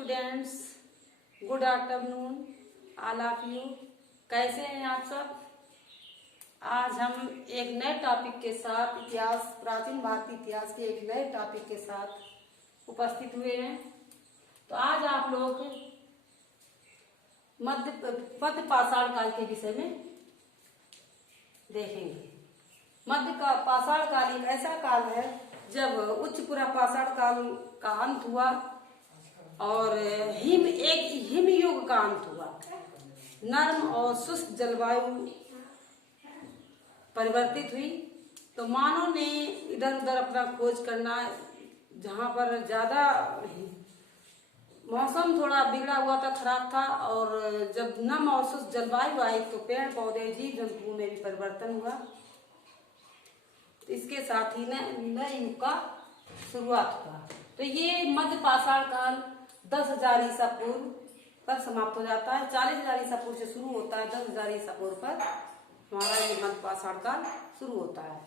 Students, good afternoon all of you. कैसे हैं आप सब? आज हम एक नए टॉपिक के साथ प्राचीन भारतीय इतिहास के एक नए टॉपिक के साथ उपस्थित हुए हैं। तो आज आप लोग मध्य पाषाण काल के विषय में देखेंगे। पाषाण काल एक ऐसा काल है जब उच्च पुरा पाषाण काल का अंत हुआ और हिम युग का अंत हुआ। नर्म और शुष्क जलवायु परिवर्तित हुई तो मानव ने इधर उधर अपना खोज करना, जहाँ पर ज्यादा मौसम थोड़ा बिगड़ा हुआ था, खराब था, और जब नम और शुष्क जलवायु आई तो पेड़ पौधे जीव जंतुओं में भी परिवर्तन हुआ। तो इसके साथ ही नए युग का शुरुआत हुआ। तो ये मध्य पाषाण काल 10,000 ईसा पूर्व पर समाप्त हो जाता है। 40,000 ईसा पूर्व से शुरू होता है, 10,000 ईसा पूर्व पर हमारा ये मध्य पाषाण काल शुरू होता है।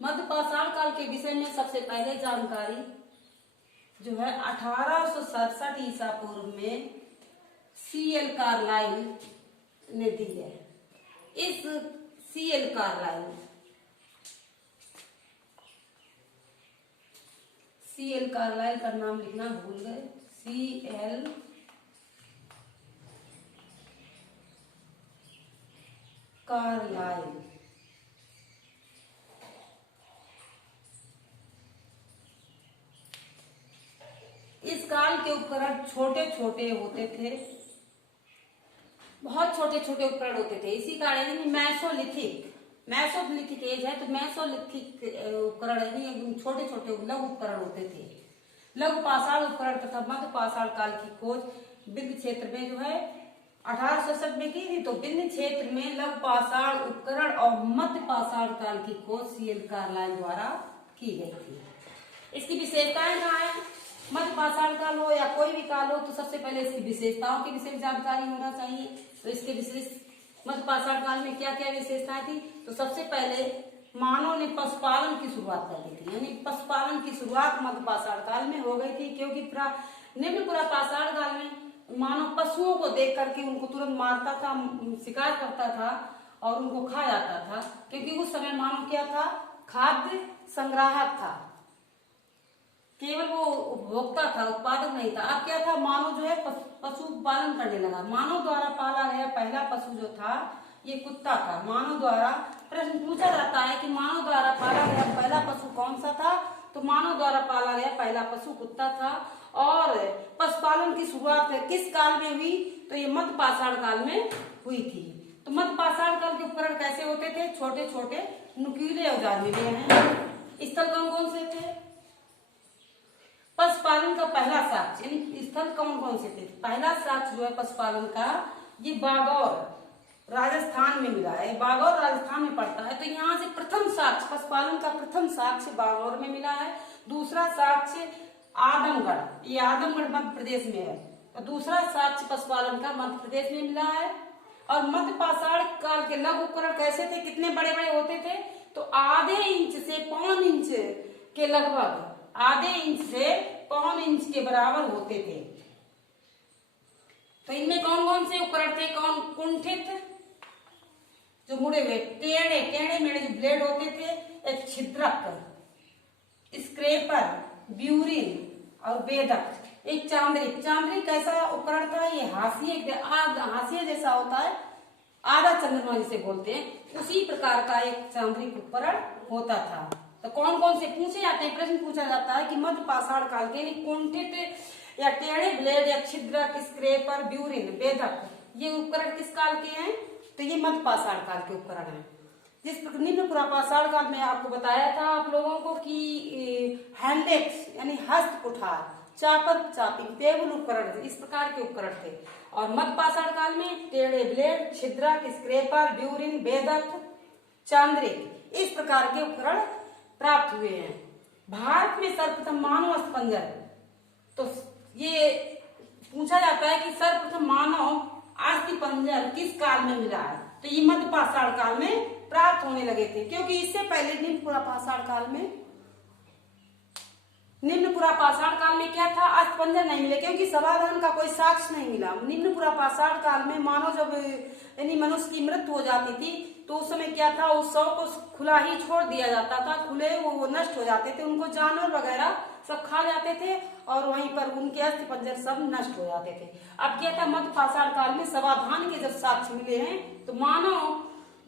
मध्य पाषाण काल के विषय में सबसे पहले जानकारी जो है 1867 ईसा पूर्व में C.L. कार्लाइल ने दी है। इस C.L. कार्लाइल का नाम लिखना भूल गए। C.L. कार्लाइल इस काल के उपकरण छोटे छोटे होते थे, बहुत छोटे छोटे उपकरण होते थे। इसी कारण मैसोलिथिक एज है तो मैसोलिथिक उपकरण यानी छोटे छोटे लघु उपकरण होते थे। लघु पाषाण उपकरण तथा मध्य पाषाण काल की खोज विंध्य क्षेत्र में जो है 1867 में की थी। तो विंध्य क्षेत्र में लघु पाषाण उपकरण और मध्य पाषाण काल की खोज C.L. कार्लाइल द्वारा की गई थी। इसकी विशेषताएं कहाँ है? मध्य पाषाण काल हो या कोई भी काल हो तो सबसे पहले इसकी विशेषताओं के विषय में जानकारी होना चाहिए। तो इसके विशेष मध्य पाषाण काल में क्या क्या विशेषताएं थी? तो सबसे पहले मानव ने पशुपालन की शुरुआत कर दी थी, यानी पशुपालन की शुरुआत मध्य पाषाण काल में हो गई थी। क्योंकि निम्न पुरा पाषाण काल में मानव पशुओं को देख करके उनको तुरंत मारता था, शिकार करता था और उनको खा जाता था। क्योंकि उस समय मानव क्या था? खाद्य संग्राहक था, केवल वो उपभोक्ता था, उत्पादक नहीं था। अब क्या था? मानव जो है पशु पालन करने लगा। मानव द्वारा पाला गया पहला पशु जो था ये कुत्ता था। मानव द्वारा प्रश्न पूछा जाता है कि मानव द्वारा पाला गया पहला पशु कौन सा था? तो मानव द्वारा पाला गया पहला पशु कुत्ता था। और पशुपालन की शुरुआत किस काल में हुई? तो ये मध्य पाषाण काल में हुई थी। तो मध्य पाषाण काल के उपकरण कैसे होते थे? छोटे छोटे नुकीले औजार मिले हैं। स्थल कौन कौन से थे? पशुपालन का पहला साक्ष्य यानी स्थल कौन कौन से थे? पहला साक्ष्य जो है पशुपालन का ये बागौर राजस्थान में मिला है। बागौर राजस्थान में पड़ता है। तो यहाँ से प्रथम साक्ष्य पशुपालन का प्रथम साक्ष्य बागौर में मिला है। दूसरा साक्ष्य आदमगढ़, ये आदमगढ़ मध्य प्रदेश में है। तो दूसरा साक्ष्य पशुपालन का मध्य प्रदेश में मिला है। और मध्य पाषाण काल के लघु उपकरण कैसे थे? कितने बड़े बड़े होते थे? तो आधे इंच से पौन इंच के लगभग, आधे इंच से पौन इंच के बराबर होते थे। तो इनमें कौन कौन से उपकरण थे? कुंठित जो मुड़े हुए, टेढ़े मेढ़े जो ब्लेड होते थे, एक छिद्रक, स्क्रेपर, ब्यूरिन और बेदक, एक चांद्रिक कैसा उपकरण था? ये हाशिए जैसा होता है, आधा चंद्रमा जिसे बोलते हैं, उसी प्रकार का एक चांद्रिक उपकरण होता था। तो कौन कौन से पूछे जाते हैं? प्रश्न पूछा जाता है कि मध्य पाषाण काल के कुंठित या टेढ़े ब्लेड या छिद्रक, स्क्रेपर, ब्यूरिन, बेदक, ये उपकरण किस काल के हैं? तो ये मध्य पाषाण काल के उपकरण हैं। जिस निम्न पुरा पाषाण काल में आपको बताया था आप लोगों को कि हैंडेक्स यानी हस्त कुठार, चापर, चापिंग, टेबल उपकरण, इस प्रकार के उपकरण थे। और मध्य पाषाण काल में टेढ़े ब्लेड, छिद्रक, स्क्रेपर, ब्यूरिन, बेदक, चांद्रिक, इस प्रकार के उपकरण प्राप्त हुए हैं। भारत में सर्वप्रथम मानव अस्थिपंजर, तो ये पूछा जाता है कि सर्वप्रथम मानव अस्थिपंजर किस काल में मिला है? तो ये मध्य पाषाण काल में प्राप्त होने लगे थे। क्योंकि इससे पहले निम्न पुरा पाषाण काल में निम्न पुरा पाषाण काल में क्या था, अस्थिपंजर नहीं मिले क्योंकि समाधान का कोई साक्ष्य नहीं मिला। निम्न पुरा पाषाण काल में मानो जब यानी मनुष्य की मृत्यु हो जाती थी तो उस समय क्या था, उस शव को खुला ही छोड़ दिया जाता था, खुले वो नष्ट हो जाते थे, उनको जानवर वगैरह सब खा जाते थे और वहीं पर उनके अस्थि पंजर सब नष्ट हो जाते थे। अब क्या था, मध्य पाषाण काल में समाधान के जब साक्ष्य मिले हैं तो मानव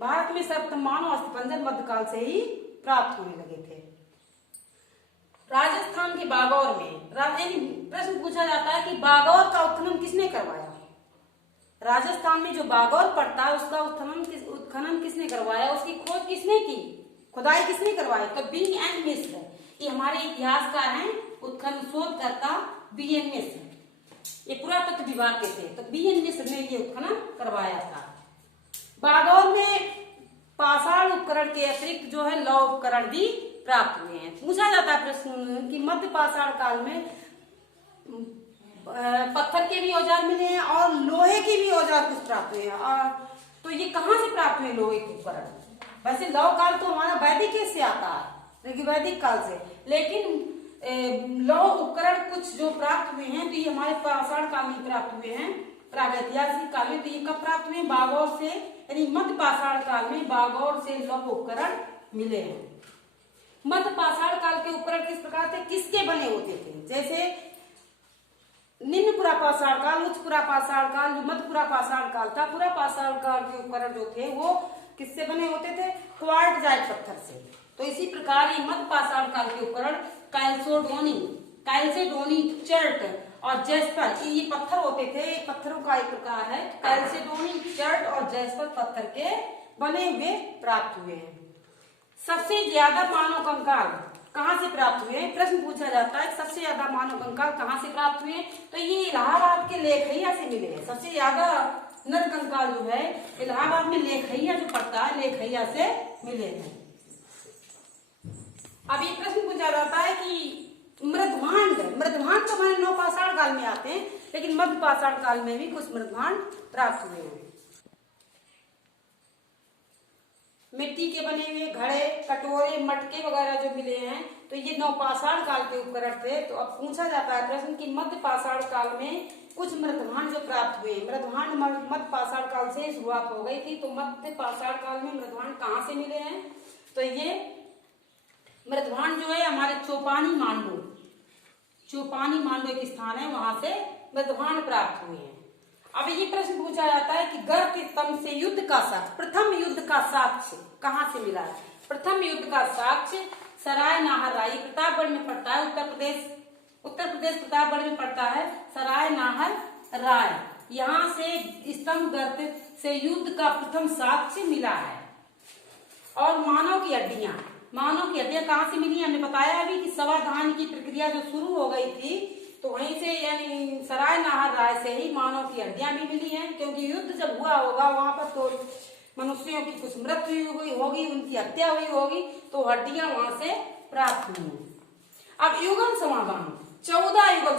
भारत में सर्वप्रथम मानव अस्थि पंजर मध्यकाल से ही प्राप्त होने लगे थे। राजस्थान के बागौर में प्रश्न पूछा जाता है कि बागौर का उत्खनन किसने करवाया। राजस्थान में जो बागौर पड़ता है उसका उत्खनन किसने करवाया, उसकी खोज किसने की, खुदाई किसने करवाई, तो B.N. मिश्र। ये हमारे इतिहासकार हैं, उत्खनन शोधकर्ता B.N. मिश्र, ये पुरातत्व विभाग के थे, तो B.N. मिश्र ने ये उत्खनन करवाया था। बागौर में पाषाण उपकरण के अतिरिक्त जो है लौह उपकरण भी प्राप्त हुए हैं। पूछा जाता है प्रश्न कि मध्य पाषाण काल में पत्थर के भी औजार मिले हैं और लोहे के भी औजार कुछ प्राप्त हुए हैं। तो ये कहाँ से प्राप्त हुए लोहे के उपकरण? वैसे लौह काल तो हमारा वैदिक से आता है, वैदिक काल से, लेकिन लौह उपकरण कुछ जो प्राप्त हुए हैं तो ये हमारे पाषाण काल में प्राप्त हुए हैं, प्रागैतिहासिक काल में। तो ये कब प्राप्त हुए? बागौर से, यानी मध्य पाषाण काल में बागौर से लौह उपकरण मिले हैं। मध्य पाषाण काल के उपकरण किस प्रकार थे, किसके बने होते थे? जैसे निम्न पुरा पाषाण काल, उच्च पुरा पाषाण काल, जो मध्य पुरा पाषाण काल था, पुरा पाषाण काल के उपकरण जो थे वो किससे बने होते थे? क्वार्टजाइट पत्थर से। तो इसी प्रकार ये मध्य पाषाण काल के उपकरण कैल्सेडोनी, चर्ट और जैस्पर, ये पत्थर होते थे, पत्थरों का एक प्रकार है। कैल्सेडोनी, चर्ट और जैस्पर पत्थर के बने हुए प्राप्त हुए हैं। सबसे ज्यादा मानव कंकाल कहाँ से प्राप्त हुए? प्रश्न पूछा जाता है सबसे ज्यादा मानव कंकाल कहाँ से प्राप्त हुए? तो ये इलाहाबाद के लेखैया से मिले हैं। सबसे ज्यादा नर कंकाल जो है इलाहाबाद में लेखैया जो पड़ता है, लेखैया से मिले हैं। अब ये प्रश्न पूछा जाता है कि मृदभांड तो हमारे नव पाषाण काल में आते हैं, लेकिन मध्य पाषाण काल में भी कुछ मृदभांड प्राप्त हुए हैं। मिट्टी के बने हुए घड़े, कटोरे, मटके वगैरह जो मिले हैं तो ये नवपाषाण काल के उपकरण थे। तो अब पूछा जाता है प्रश्न कि मध्य पाषाण काल में कुछ मृदभांड जो प्राप्त हुए, मृदभांड मध्य पाषाण काल से शुरुआत हो गई थी, तो मध्य पाषाण काल में मृदभांड कहाँ से मिले हैं? तो ये मृदभांड जो है हमारे चौपानी मांडू एक स्थान है, वहां से मृदभांड प्राप्त हुए हैं। अब ये प्रश्न पूछा जाता है कि गर्भ स्तंभ से युद्ध का साक्ष्य, प्रथम युद्ध का साक्ष्य कहाँ से मिला है? प्रथम युद्ध का साक्ष्य सराय नाहर राय, प्रतापगढ़ में पड़ता है, उत्तर प्रदेश प्रतापगढ़ में पड़ता है सराय नाहर राय। यहाँ से स्तंभ गर्भ से युद्ध का प्रथम साक्ष्य मिला है। और मानव की हड्डियां कहाँ से मिली? हमने बताया अभी कि समाधान की प्रक्रिया जो शुरू हो गई थी तो वहीं से, यानी सराय नाहर राय से ही मानव की हड्डियां भी मिली हैं, क्योंकि युद्ध जब हुआ होगा वहां पर तो मनुष्यों की कुछ मृत्यु हुई होगी, उनकी हत्या हुई होगी, तो हड्डियां वहां से प्राप्त हुई। अब युगल समाधान, 14 युगल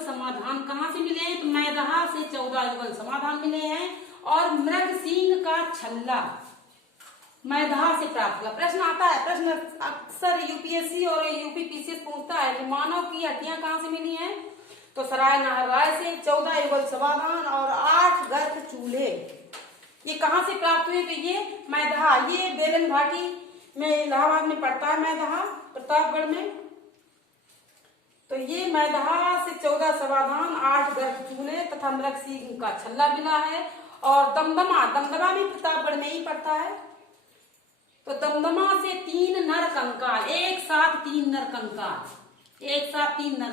समाधान कहाँ से मिले हैं? तो मैदहा से 14 युगल समाधान मिले हैं। और मृग सींग का छल्ला मैदहा से प्राप्त हुआ। प्रश्न आता है, प्रश्न अक्सर यूपीएससी और यूपीपीसी पूछता है कि मानव की हड्डियां कहाँ से मिली हैं? तो सराय नाहर राय से, 14 युगल समाधान और 8 गर्त चूल्हे, ये कहाँ से प्राप्त हुए? तो ये मैदहा, ये बेलन घाटी में इलाहाबाद में पड़ता है, मैदहा प्रतापगढ़ में। तो ये मैदहा से 14 समाधान, 8 गर्त चूल्हे तथा मृग सींग का छल्ला मिला है। और दमदमा भी प्रतापगढ़ में ही पड़ता है। तो दमदमा से 3 नर कंकाल, एक साथ 3 नर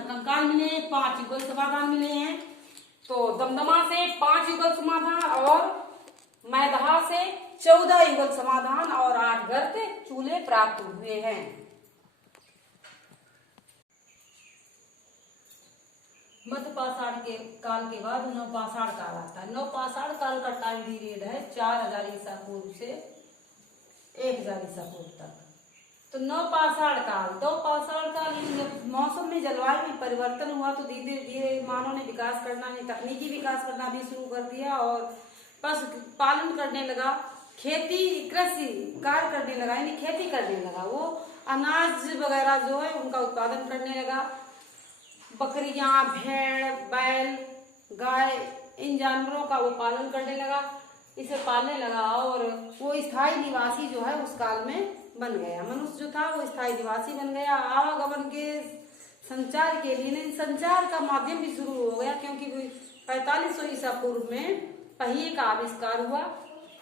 कंकाल मिले हैं, 5 युगल समाधान मिले हैं। तो दमदमा से 5 युगल समाधान और मैदहा से 14 युगल समाधान और 8 गर्त चूल्हे प्राप्त हुए हैं। मध्य पाषाण के काल के बाद नवपाषाण काल आता है। नवपाषाण काल का टाइम पीरियड है 4000 ईसा पूर्व से 1000 ईसा पूर्व तक। तो नवपाषाण काल मौसम में, जलवायु में परिवर्तन हुआ तो धीरे धीरे मानव ने विकास करना, तकनीकी विकास करना भी शुरू कर दिया और पशु पालन करने लगा, कृषि कार्य करने लगा, यानी खेती करने लगा। वो अनाज वगैरह जो है उनका उत्पादन करने लगा। बकरियां, भेड़, बैल, गाय, इन जानवरों का वो पालन करने लगा, इसे पालने लगा और वो स्थायी निवासी जो है उस काल में बन गया। मनुष्य जो था वो स्थायी निवासी बन गया। आवागमन के संचार के लिए नहीं, संचार का माध्यम भी शुरू हो गया, क्योंकि 4500 ईसा पूर्व में पहिए का आविष्कार हुआ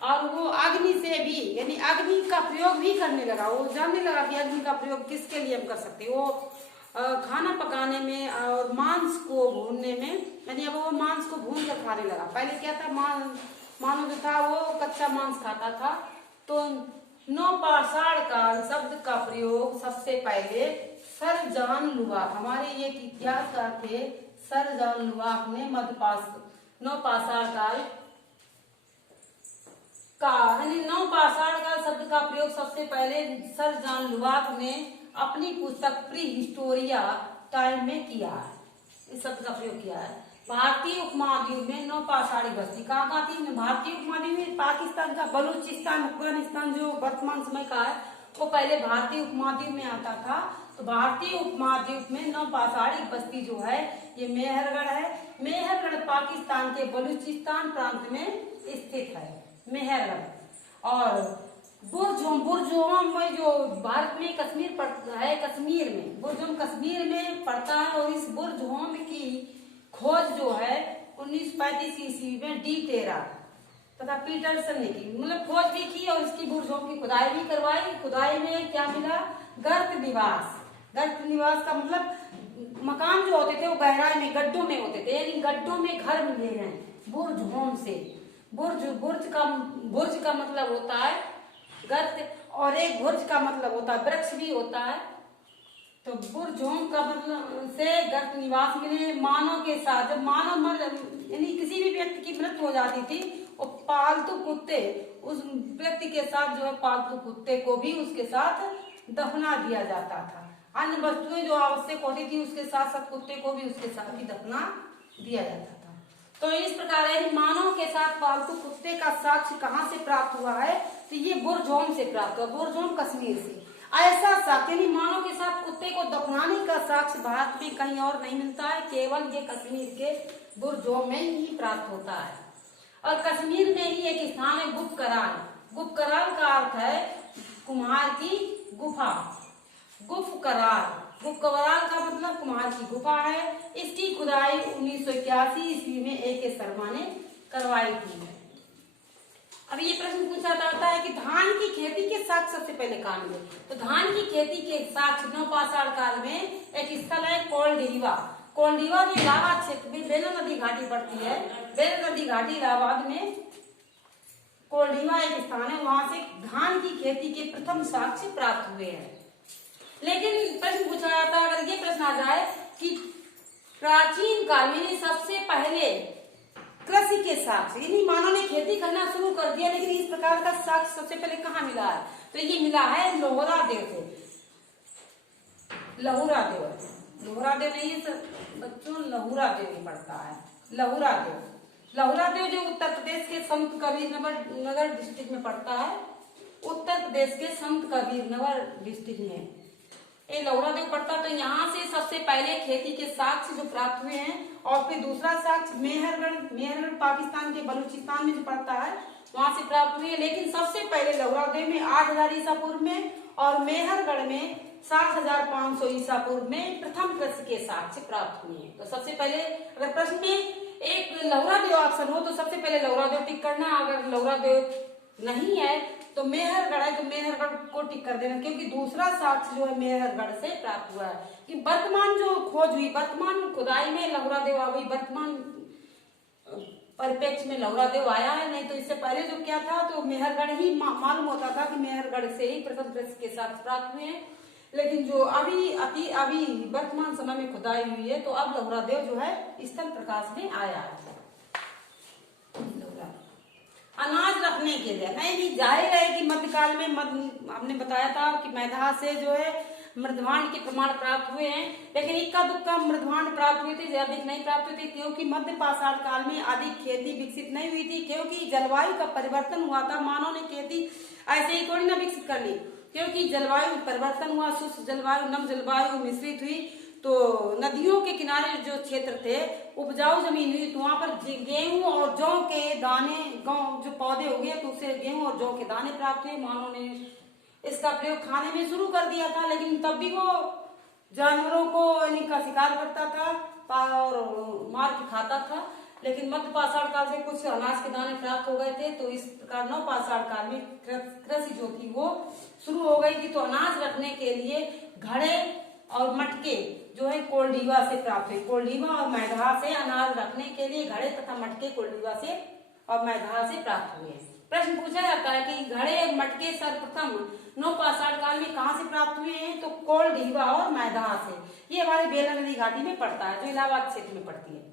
और वो अग्नि से भी, यानी अग्नि का प्रयोग भी करने लगा। वो जानने लगा कि अग्नि का प्रयोग किसके लिए हम कर सकते हैं। वो खाना पकाने में और मांस को भूनने में, यानी अब वो मांस को भून कर खाने लगा। पहले क्या था, मानव जो था वो कच्चा मांस खाता था। तो नवपाषाण काल शब्द का प्रयोग सबसे पहले सर जॉन लुबाक, हमारे ये इतिहासकार थे सर जॉन लुबाक ने नवपाषाण काल का, यानी नवपाषाण काल शब्द का प्रयोग सबसे पहले सर जॉन लुबाक ने अपनी पुस्तक प्री हिस्टोरिया टाइम में किया है। इस शब्द का प्रयोग किया है। भारतीय उपमहाद्वीप में नवपाषाणी बस्ती कहाँ थी? भारतीय उपमहाद्वीप में पाकिस्तान का बलूचिस्तान, अफगानिस्तान जो वर्तमान समय का है वो पहले भारतीय उपमहाद्वीप में आता था। तो भारतीय उपमहाद्वीप में नवपाषाणी बस्ती जो है ये मेहरगढ़ है। मेहरगढ़ पाकिस्तान के बलूचिस्तान प्रांत में स्थित है, मेहरगढ़। और बुरजोम में जो भारत में कश्मीर पड़ता है, कश्मीर में बुरजोम कश्मीर में पड़ता है। और इस बुरजोम की खोज जो है 1935 ईस्वी में डी टेरा तथा पीटरसन ने की, मतलब खोज भी की और इसकी बुरजोम की खुदाई भी करवाई। खुदाई में क्या मिला? गर्त निवास। गर्त निवास का मतलब मकान जो होते थे वो गहराई में, गड्ढों में होते थे, यानी गड्ढों में घर मिले हैं बुरजोम से। बुर्ज का मतलब होता है गर्त, और एक बुर्ज का मतलब होता है वृक्ष भी होता है। तो बुरजोम का मतलब से गर्त निवास मिले। मानव के साथ, जब मानव मर, यानी किसी भी व्यक्ति की मृत्यु हो जाती थी, वो पालतू कुत्ते, उस व्यक्ति के साथ जो है पालतू कुत्ते को भी उसके साथ दफना दिया जाता था। अन्य वस्तुएं जो आवश्यक होती थी उसके साथ साथ कुत्ते को भी उसके साथ ही दफना दिया जाता था। तो इस प्रकार मानव के साथ पालतू कुत्ते का साक्ष्य कहाँ से प्राप्त हुआ है? तो ये बुरजोम से प्राप्त हुआ, बुरजोम कश्मीर से। ऐसा साक्ष्य, यानी मानव के साथ कुत्ते को दफनाने का साक्ष्य भारत में कहीं और नहीं मिलता है, केवल ये कश्मीर के बुरजोम में ही प्राप्त होता है। और कश्मीर में ही एक स्थान है गुफकराल। गुफकराल का अर्थ है कुम्हार की गुफा। गुफकराल का मतलब कुम्हार की गुफा है। इसकी खुदाई 1981 ईस्वी में A.K. शर्मा ने करवाई थी। अब ये प्रश्न पूछा जाता है कि धान की खेती के साक्ष्य सबसे पहले कहाँ मिले? तो धान की खेती के साक्ष्य नवपाषाण काल में एक स्थल है कोलडीवा। कोलडीवा जो इलाहाबाद क्षेत्र में बेलो नदी घाटी पड़ती है, बेलो नदी घाटी इलाहाबाद में कोलडीवा एक स्थान है, वहां से धान की खेती के प्रथम साक्ष्य प्राप्त हुए हैं। लेकिन प्रश्न पूछा जाता है, अगर ये प्रश्न आ जाए कि प्राचीन काल में सबसे पहले कृषि के साक्ष्य, यानी मानव ने खेती करना शुरू कर दिया, लेकिन इस प्रकार का साक्ष्य सबसे पहले कहाँ मिला है? तो ये मिला है लोहरा देव से। लहुरा देव नहीं है बच्चों, लहुरा देव ही पड़ता है। लहुरा देव जो उत्तर प्रदेश के संत कबीर नगर डिस्ट्रिक्ट में पड़ता है, उत्तर प्रदेश के संत कबीर नगर डिस्ट्रिक्ट में ये लहुरा देव पड़ता। तो यहाँ से सबसे पहले खेती के साक्ष्य जो प्राप्त हुए हैं। और फिर दूसरा साक्ष्य मेहरगढ़ पाकिस्तान के बलूचिस्तान में जो पड़ता है वहां से प्राप्त हुए। लेकिन सबसे पहले लहुरा देव में 8000 ईसा पूर्व में और मेहरगढ़ में 7500 ईसा पूर्व में प्रथम कृषि के साक्ष्य प्राप्त हुए हैं। तो सबसे पहले अगर प्रश्न में एक लहुरा देव ऑप्शन हो तो सबसे पहले लहुरा देव टिक करना। अगर लहुरा देव नहीं है तो मेहरगढ़ है तो मेहरगढ़ को टिक कर देना, क्योंकि दूसरा साक्ष्य जो है मेहरगढ़ से प्राप्त हुआ है। कि वर्तमान जो खोज हुई, वर्तमान खुदाई में लहुरा देव आ गई, वर्तमान परिप्रेक्ष्य में लहुरा देव आया है। नहीं तो इससे पहले जो क्या था तो मेहरगढ़ ही मालूम होता था कि मेहरगढ़ से ही प्रथम कृषि के साक्ष्य प्राप्त हुए हैं। लेकिन जो अभी वर्तमान समय में खुदाई हुई है तो अब लहुरा देव जो है स्थल प्रकाश में आया है। अनाज रखने के लिए नहीं, जाहिर है कि मध्यकाल में हमने बताया था कि मैदान से जो है मृदभांड के प्रमाण प्राप्त हुए हैं, लेकिन इक्का दुक्का मृदभांड प्राप्त हुए थे, अधिक नहीं प्राप्त हुए थे, क्योंकि मध्य पाषाण काल में अधिक खेती विकसित नहीं हुई थी, क्योंकि जलवायु का परिवर्तन हुआ था। मानव ने खेती ऐसे ही थोड़ी ना विकसित कर ली। क्योंकि जलवायु परिवर्तन हुआ, शुष्क जलवायु नम जलवायु मिश्रित हुई, तो नदियों के किनारे जो क्षेत्र थे उपजाऊ जमीन हुई, तो वहां पर गेहूं और जौ के दाने, जो पौधे हो गए, तो उससे गेहूं और जौ के दाने प्राप्त हुए। मानव ने इसका प्रयोग खाने में शुरू कर दिया था, लेकिन तब भी वो जानवरों को इनका शिकार करता था और मार के खाता था। लेकिन मध्य पाषाण काल से कुछ अनाज के दाने प्राप्त हो गए थे, तो इस प्रकार नव पाषाण काल में कृषि जो थी वो शुरू हो गई थी। तो अनाज रखने के लिए घड़े और मटके जो है कोल्डीवा से प्राप्त हुए। कोल्डीवा और मैदाहा से अनाज रखने के लिए घड़े तथा मटके कोल्डीवा से और मैदाहा से प्राप्त हुए। प्रश्न पूछा जाता है कि घड़े मटके सर्वप्रथम नव पाषाण काल में कहाँ से प्राप्त हुए हैं, तो कोल्डीवा और मैदाहा से। ये हमारे बेला नदी घाटी में पड़ता है, जो इलाहाबाद क्षेत्र में पड़ती है।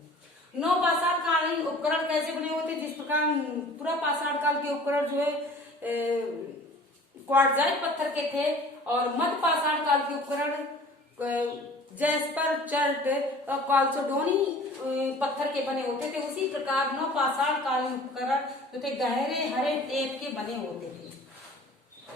नव पाषाण कालीन उपकरण कैसे बने होते, जिस प्रकार पूरा पाषाण काल के उपकरण जो है क्वार्टजाइट पत्थर के थे, और मध्य पाषाण काल के उपकरण जैस्पर, चर्ट और काल्सोडोनी पत्थर के बने होते थे। उसी प्रकार नव पाषाण कालीन उपकरण जो थे गहरे हरे टेप के बने होते थे।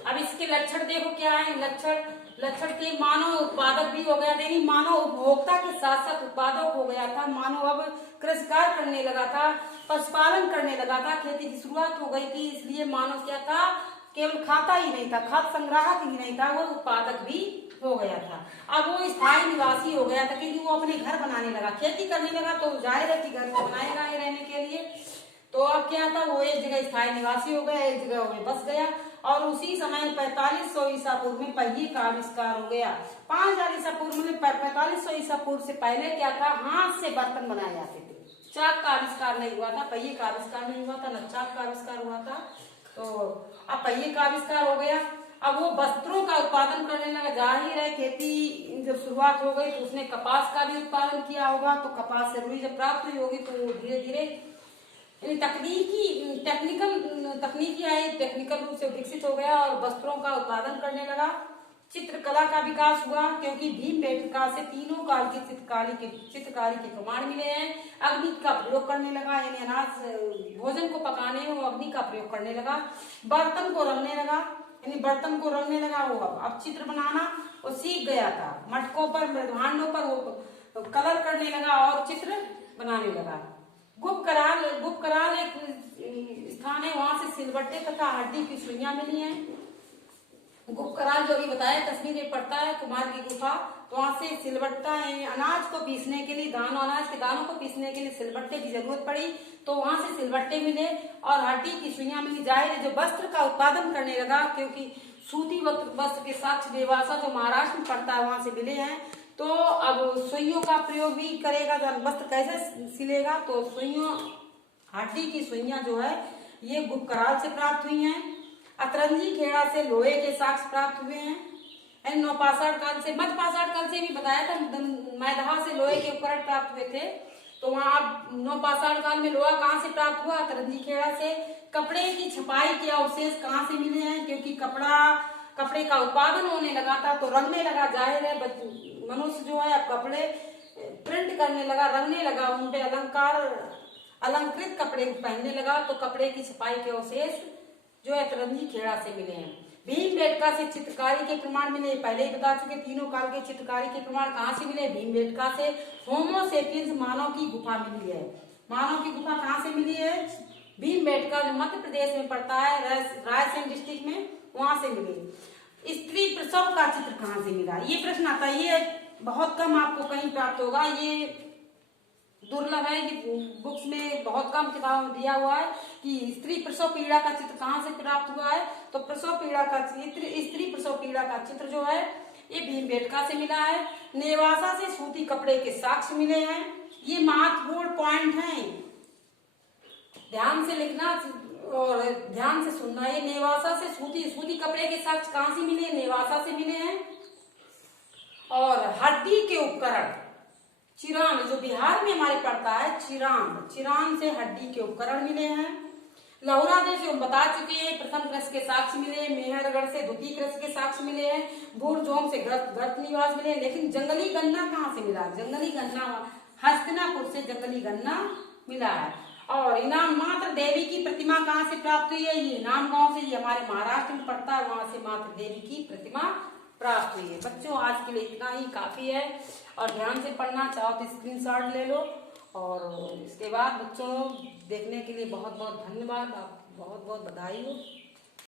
अब इसके लक्षण देखो क्या है। लक्षण के मानव उत्पादक भी हो गया, यानी मानव उपभोक्ता के साथ साथ उत्पादक हो गया था। मानव अब कृषि कार्य करने लगा था, पशुपालन करने लगा था, खेती की शुरुआत हो गई थी। इसलिए मानव क्या था, केवल खाता ही नहीं था, खाद्य संग्राहक ही नहीं था, वो उत्पादक भी हो गया था। अब वो स्थायी निवासी हो गया था, क्योंकि वो अपने घर बनाने लगा, खेती करने लगा, तो जाहिर है कि घर को बनाएगा ही रहने के लिए। तो अब क्या था, वो एक जगह स्थायी निवासी हो गया, एक जगह वो बस गया। और उसी समय 4500 ईसा पूर्व में पहिए का आविष्कार हो गया। 5000 ईसा पूर्व में 4500 ईसा पूर्व से पहले क्या था, हाथ से बर्तन बनाए जाते थे। चाक का आविष्कार नहीं हुआ था, पहिए का आविष्कार नहीं हुआ था, न चाक का आविष्कार हुआ था। तो अब पहिए का आविष्कार हो गया। अब वो वस्त्रों का उत्पादन करने लगा। जाहिर है खेती जब शुरुआत हो गई तो उसने कपास का भी उत्पादन किया होगा, तो कपास से रुई जब प्राप्त हुई होगी तो धीरे धीरे तकनीकी आई, टेक्निकल रूप से विकसित हो गया और वस्त्रों का उत्पादन करने लगा। चित्रकला का विकास हुआ, क्योंकि भीमबेटका से तीनों काल की चित्रकारी के प्रमाण मिले हैं। अग्नि का प्रयोग करने लगा, यानी अनाज भोजन को पकाने में वो अग्नि का प्रयोग करने लगा। बर्तन को रंगने लगा, वो अब चित्र बनाना वो सीख गया था। मटकों पर, मृदभांडों पर वो कलर करने लगा और चित्र बनाने लगा। गुप्त कराल एक स्थान है, वहां से सिलबट्टे तथा हड्डी की सुइयां मिली हैं। गुप्त कराल जो अभी बताया तस्वीर में पड़ता है, कुमार की गुफा, तो वहां से सिलबट्टा अनाज को पीसने के लिए, अनाज के दानों को पीसने के लिए सिलबट्टे की जरूरत पड़ी, तो वहां से सिलबट्टे मिले और हड्डी की सुइयां मिली। जाहिर है जो वस्त्र का उत्पादन करने लगा, क्योंकि सूती वस्त्र के साक्ष्य देवासा जो महाराष्ट्र में पड़ता है वहां से मिले हैं। तो अब सुइयों का प्रयोग भी करेगा, जब वस्त्र कैसे सिलेगा, तो सुइयों, हड्डी की सुइयां जो है ये गुप्त कराल से प्राप्त हुई हैं। अतरंजी खेड़ा से लोहे के साक्ष्य प्राप्त हुए हैं। नव पाषाण काल से, मध्य पाषाण काल से भी बताया था, मैदाहा से लोहे के उपकरण प्राप्त हुए थे। तो वहां नव पाषाण काल में लोहा कहाँ से प्राप्त हुआ, अतरंजी खेड़ा से। कपड़े की छपाई के अवशेष कहाँ से मिले हैं, क्योंकि कपड़े का उत्पादन होने लगा था तो रंगने लगा। जाहिर है मनुष्य जो है कपड़े प्रिंट करने लगा, रंगने लगा, उन पे अलंकृत कपड़े पहनने लगा, तो कपड़े की छपाई के अवशेष जो है अतरंजी खेड़ा से मिले हैं। भीमबेटका से चित्रकारी के प्रमाण मिले, पहले ही बता चुके। तीनों काल के चित्रकारी के प्रमाण कहाँ से मिले, भीमबेटका से। होमो सेपियंस मानव की गुफा मिली है। मानव की गुफा कहाँ से मिली है, भीमबेटका जो मध्य प्रदेश में पड़ता है, रायसेन डिस्ट्रिक्ट में, वहां से मिली। स्त्री प्रसव का चित्र कहाँ से मिला, ये प्रश्न आता है। ये बहुत कम आपको कहीं प्राप्त होगा, ये दुर्लभ है कि बुक्स में बहुत कम किताबों में दिया हुआ है कि स्त्री प्रसव पीड़ा का चित्र कहाँ से प्राप्त हुआ है। तो प्रसव पीड़ा का चित्र, स्त्री प्रसव पीड़ा का चित्र जो है ये भीमबेटका से मिला है। नेवासा से सूती कपड़े के साक्ष्य मिले हैं। ये महत्वपूर्ण पॉइंट हैं, ध्यान से लिखना और ध्यान से सुनना। ये नेवासा से सूती कपड़े के साक्ष्य कहाँ से मिले, नेवासा से मिले हैं। और हड्डी के उपकरण, चिरान जो बिहार में हमारे पड़ता है, चिरान से हड्डी के उपकरण मिले हैं। लहुरा देश हम बता चुके हैं, प्रथम कृषि के साक्ष्य मिले। मेहरगढ़ से द्वितीय कृषि के साक्ष्य मिले हैं। भूरजोम से गर्त निवास मिले। लेकिन जंगली गन्ना कहाँ से मिला, जंगली गन्ना हस्तिनापुर से जंगली गन्ना मिला है। और इनाम मात्र देवी की प्रतिमा कहाँ से प्राप्त हुई है? ये इनाम गांव से, ये हमारे महाराष्ट्र में पड़ता है, वहां से मात्र देवी की प्रतिमा प्राप्त हुई है। बच्चों आज के लिए इतना ही काफी है, और ध्यान से पढ़ना, चाहो तो स्क्रीनशॉट ले लो। और इसके बाद बच्चों देखने के लिए बहुत बहुत धन्यवाद, आप बहुत बहुत बधाई हो।